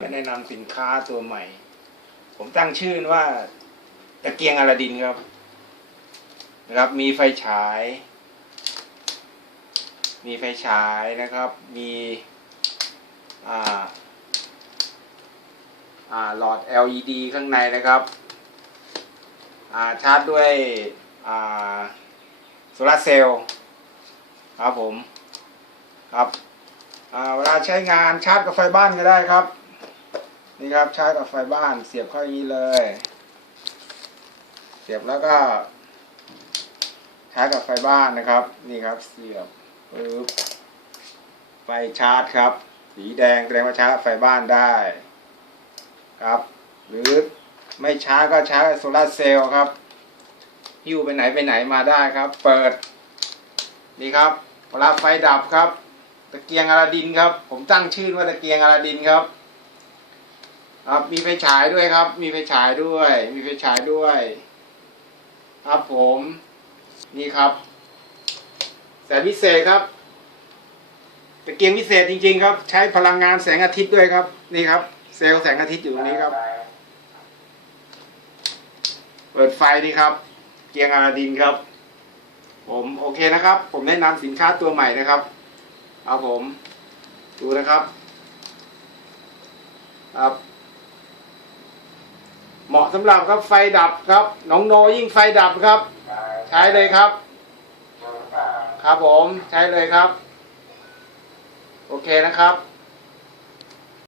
แนะนำสินค้าตัวใหม่ ผมตั้งชื่อว่าตะเกียงอลาดินครับนะครับมีไฟฉาย มีไฟฉายนะครับ มีอ่าอ่าหลอด LED ข้างในนะครับอ่าชาร์จด้วยอ่าโซลาร์เซลล์ครับผมครับอ่าเวลาใช้งานชาร์จกับไฟบ้านก็ได้ครับ นี่ครับชาร์จกับไฟบ้านเสียบเข้าอย่างนี้เลย เสียบแล้วก็ชาร์จกับไฟบ้านนะครับ นี่ครับเสียบปึ๊บไฟชาร์จครับสีแดงแสดงว่าชาร์จไฟบ้านได้ครับ หรือไม่ชาร์จก็ชาร์จโซลาเซลล์ครับหิ้วไปไหนไปไหนมาได้ครับ เปิด นี่ครับเวลาไฟดับครับ ตะเกียงอลาดินครับ ผมตั้งชื่อว่าตะเกียงอลาดินครับ ครับมีไฟฉายด้วยครับ มีไฟฉายด้วย มีไฟฉายด้วย ครับผมนี่ครับแสงพิเศษครับตะเกียงพิเศษจริง ๆ ครับ ใช้พลังงานแสงอาทิตย์ด้วยครับ นี่ครับ เซลล์แสงอาทิตย์อยู่ตรงนี้ครับ เปิดไฟดีครับ เกียงอาราดินครับ ผมโอเคนะครับ ผมแนะนำสินค้าตัวใหม่นะครับเอาผม ดูนะครับครับ เหมาะสำหรับครับไฟดับครับน้องโนยิ่งไฟดับครับ ใช้เลยครับ ครับผมใช้เลยครับ โอเคนะครับ